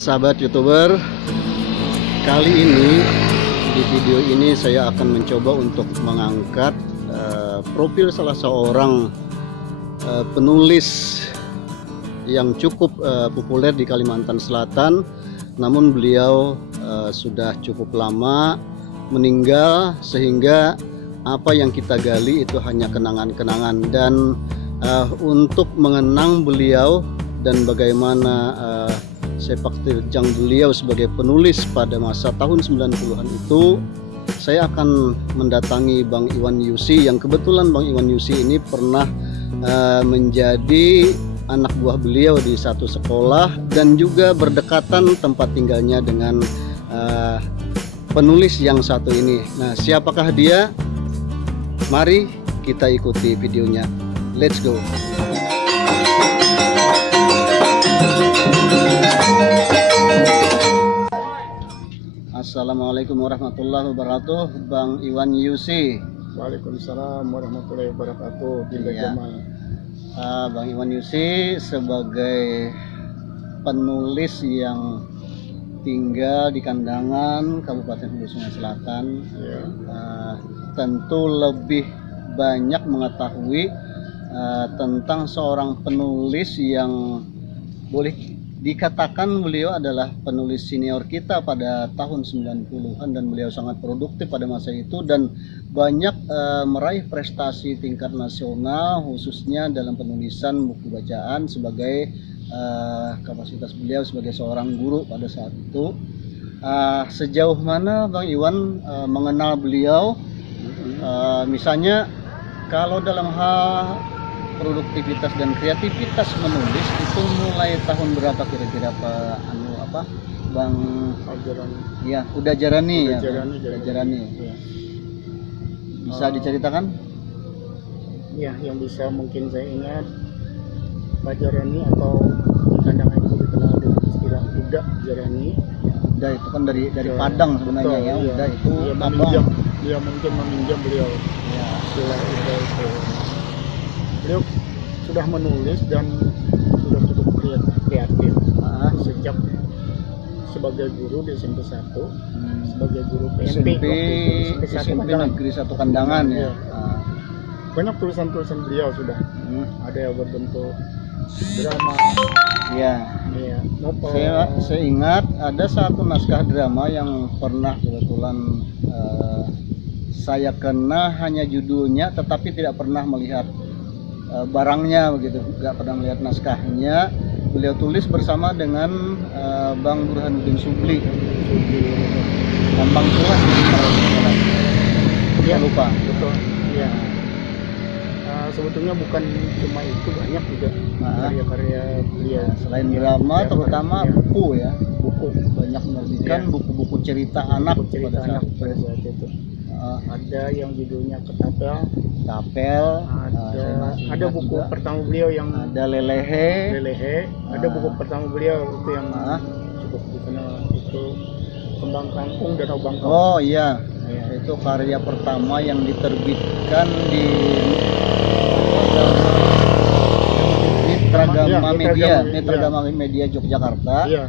Sahabat YouTuber, kali ini di video ini saya akan mencoba untuk mengangkat profil salah seorang penulis yang cukup populer di Kalimantan Selatan. Namun beliau sudah cukup lama meninggal, sehingga apa yang kita gali itu hanya kenangan-kenangan. Dan untuk mengenang beliau dan bagaimana sepak terjang beliau sebagai penulis pada masa tahun 90-an itu, saya akan mendatangi Bang Iwan Yusi, yang kebetulan Bang Iwan Yusi ini pernah menjadi anak buah beliau di satu sekolah dan juga berdekatan tempat tinggalnya dengan penulis yang satu ini. Nah, siapakah dia? Mari kita ikuti videonya. Let's go. Assalamualaikum warahmatullahi wabarakatuh, Bang Iwan Yusi. Waalaikumsalam warahmatullahi wabarakatuh. Ya. Bang Iwan Yusi sebagai penulis yang tinggal di Kandangan, Kabupaten Hulu Sungai Selatan, Ya. Tentu lebih banyak mengetahui tentang seorang penulis yang boleh dikatakan beliau adalah penulis senior kita pada tahun 90-an, dan beliau sangat produktif pada masa itu dan banyak meraih prestasi tingkat nasional, khususnya dalam penulisan buku bacaan sebagai kapasitas beliau sebagai seorang guru pada saat itu. Sejauh mana Bang Iwan mengenal beliau? Misalnya kalau dalam hal produktivitas dan kreativitas menulis itu mulai tahun berapa kira-kira Bang? Ya, Uda Jarani. Uda Jarani. Ya. Bisa diceritakan? Ya, yang bisa mungkin saya ingat, Pak Jarani atau di Kandangan itu dikenal dengan istilah Uda Jarani. Uda itu kan dari Padang sebenarnya. Betul, ya. Iya. Uda itu Dia mungkin meminjam beliau. Ya. Istilah Uda itu. Beliau sudah menulis dan sudah cukup kreatif sejak sebagai guru di SMP 1, sebagai guru PMP SMP Negeri 1 Kandangan ya. Banyak tulisan-tulisan beliau sudah ada yang berbentuk drama, Ya. novel. Saya ingat ada satu naskah drama yang pernah kebetulan saya kena hanya judulnya, tetapi tidak pernah melihat barangnya begitu, nggak pernah melihat naskahnya. Beliau tulis bersama dengan Bang Burhanuddin Subli, Bambang Sulah, Ya, lupa. betul. Ya. Sebetulnya bukan cuma itu, banyak juga karya-karya beliau. Selain drama, terutama buku ya, buku banyak menerbitkan buku-buku cerita anak pada saat itu. Ada yang judulnya Ketapel. Ada buku juga pertama beliau yang ada Lelehe. Ada buku pertama beliau itu yang cukup dikenal, itu Kembang Kangkung Danau Bangkau. Oh iya, itu karya pertama yang diterbitkan di Mitragama Media Yogyakarta. Iya.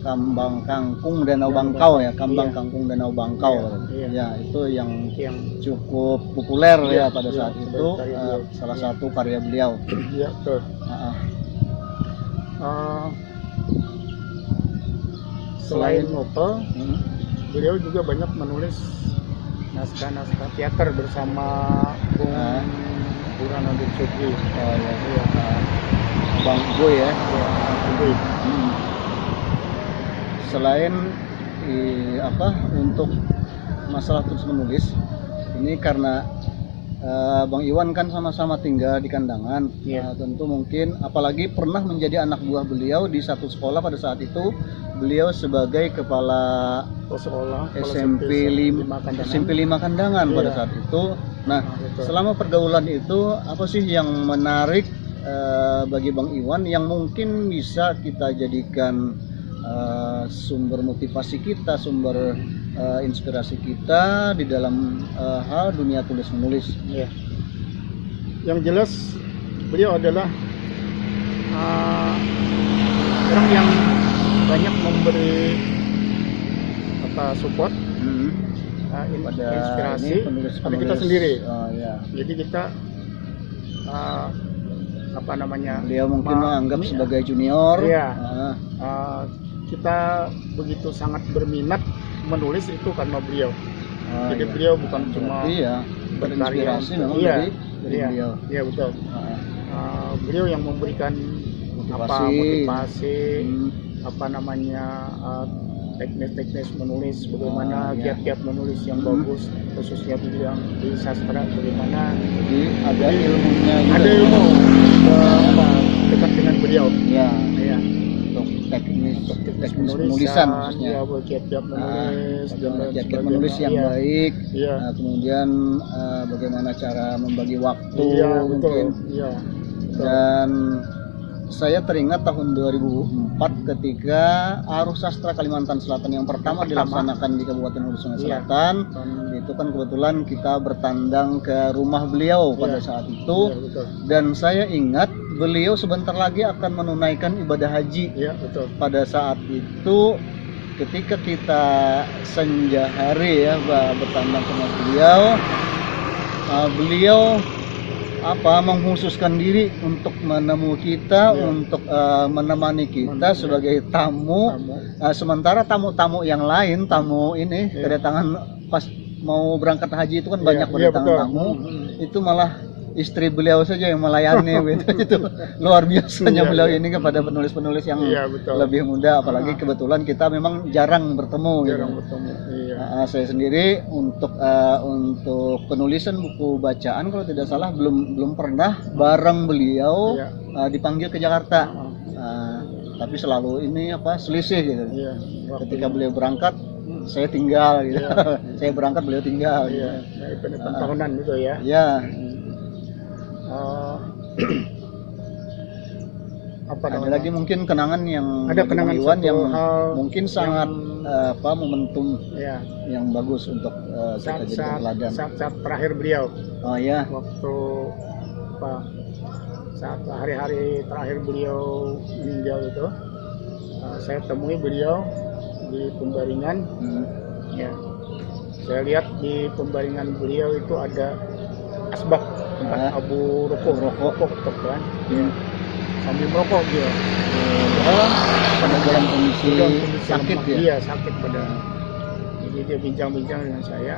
Kambang Kangkung Danau Bangkau ya, Kangkung Danau Bangkau. Ya, itu yang cukup populer ya pada saat itu, salah satu karya beliau. Iya, betul. Selain novel, beliau juga banyak menulis naskah-naskah teater bersama Bung Burhanuddin Subli. Bang Boy ya. Boy. Selain untuk masalah tulis menulis ini, karena Bang Iwan kan sama-sama tinggal di Kandangan, tentu mungkin apalagi pernah menjadi anak buah beliau di satu sekolah pada saat itu. Beliau sebagai kepala SMP 5 Kandangan pada saat itu. Nah, selama pergaulan itu apa sih yang menarik bagi Bang Iwan yang mungkin bisa kita jadikan sumber motivasi kita, sumber inspirasi kita di dalam hal dunia tulis menulis? Yang jelas beliau adalah orang yang banyak memberi support, pada inspirasi ini penulis pada kita sendiri. Oh, ya. Jadi kita Beliau mungkin menganggap sebagai junior. Iya. Kita begitu sangat berminat menulis itu karena beliau. Jadi beliau bukan cuma berinspirasi memang dari beliau. Iya betul. Beliau yang memberikan motivasi, teknis-teknis menulis, bagaimana kiat-kiat menulis yang bagus, khususnya di sastra bagaimana. Jadi ada ilmunya. Ada ilmu dekat dengan beliau. Ya. Untuk teknis penulisan khususnya. Ya, kiat-kiat menulis, kiat-kiat menulis yang baik. Kemudian bagaimana cara membagi waktu mungkin. Dan saya teringat tahun 2004 ketika Arus Sastra Kalimantan Selatan yang pertama dilaksanakan di Kabupaten Hulu Sungai Selatan. Itu kan kebetulan kita bertandang ke rumah beliau pada saat itu. Dan saya ingat beliau sebentar lagi akan menunaikan ibadah haji. Pada saat itu ketika kita senja hari bertandang ke rumah beliau mengkhususkan diri untuk menemui kita, untuk menemani kita sebagai tamu. Sementara tamu-tamu yang lain, kedatangan pas mau berangkat haji itu kan banyak berdatangan tamu, itu malah istri beliau saja yang melayani gitu. Itu luar biasanya beliau ini kepada penulis-penulis yang lebih muda, apalagi kebetulan kita memang jarang bertemu. Saya sendiri untuk penulisan buku bacaan kalau tidak salah belum pernah bareng beliau dipanggil ke Jakarta. Tapi selalu ini selisih gitu. Ketika beliau berangkat saya tinggal gitu. Saya berangkat beliau tinggal. Tahunan gitu ya. Ada lagi mungkin kenangan yang Iwan yang mungkin sangat momentum yang bagus untuk kita jadi teladan. Saat terakhir beliau. Waktu saat hari-hari terakhir beliau meninggal itu, saya temui beliau di Pembaringan. Saya lihat di Pembaringan beliau itu ada asbak tempat abu rokok kan, sambil merokok dia. Pada dalam kondisi sakit ya. Iya, sakit pada. Jadi dia bincang-bincang dengan saya.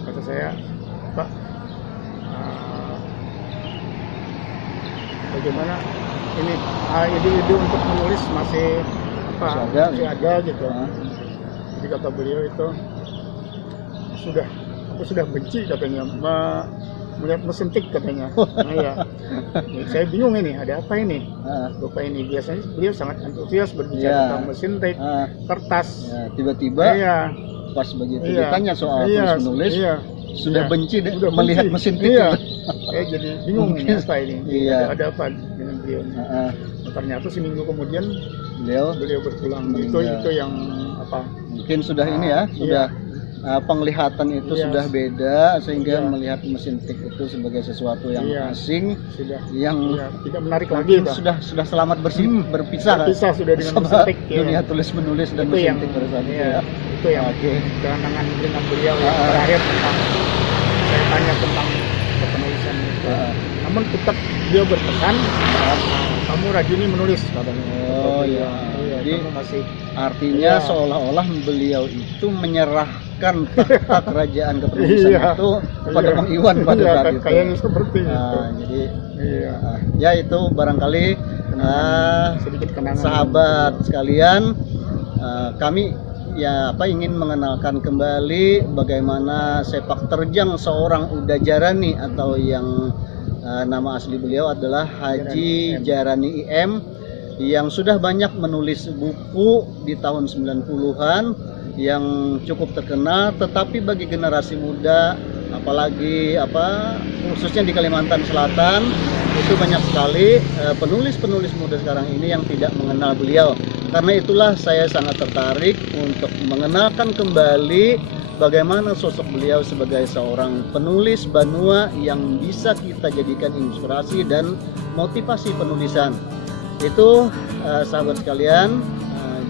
Kata saya, Pak, bagaimana ini ide untuk menulis masih ada gitu. Jadi kata beliau itu aku sudah benci katanya melihat mesin tik katanya. Saya bingung ini ada apa ini. Bapak ini biasanya beliau sangat antusias berbicara tentang mesin tik, kertas. Tiba-tiba pas begitu ditanya soal menulis sudah benci melihat mesin tik. Saya jadi bingung ini apa ini. Ada apa dengan beliau. Ternyata seminggu kemudian beliau berpulang. Itu yang mungkin sudah sudah penglihatan itu sudah beda sehingga melihat mesin tik itu sebagai sesuatu yang asing, yang tidak menarik lagi. Sudah selamat berpisah sudah dengan mesin tik. Dunia tulis menulis dan mesin tik pada saat itu. Itu yang kenangan dengan beliau yang terakhir tentang saya tanya tentang penulisan itu. Namun tetap beliau berpesan, kamu rajin menulis katanya. Jadi artinya seolah-olah beliau itu menyerahkan tahta kerajaan kepenulisan itu kepada Bang Iwan pada saat itu. Kayaknya seperti itu. Jadi itu barangkali sedikit kenangan. Sahabat sekalian, kami ingin mengenalkan kembali bagaimana sepak terjang seorang Uda Jarani atau yang nama asli beliau adalah Haji Jarani IM, yang sudah banyak menulis buku di tahun 90-an yang cukup terkenal, tetapi bagi generasi muda apalagi khususnya di Kalimantan Selatan itu banyak sekali penulis-penulis muda sekarang ini yang tidak mengenal beliau. Karena itulah saya sangat tertarik untuk mengenalkan kembali bagaimana sosok beliau sebagai seorang penulis Banua yang bisa kita jadikan inspirasi dan motivasi penulisan. Itu sahabat sekalian,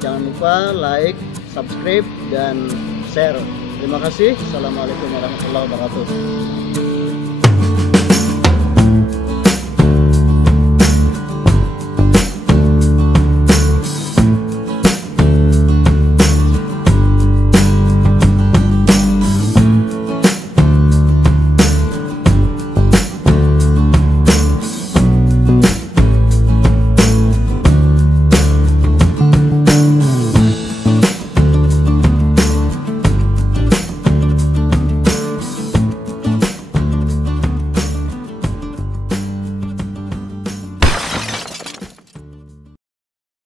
jangan lupa like, subscribe, dan share. Terima kasih. Assalamualaikum warahmatullahi wabarakatuh.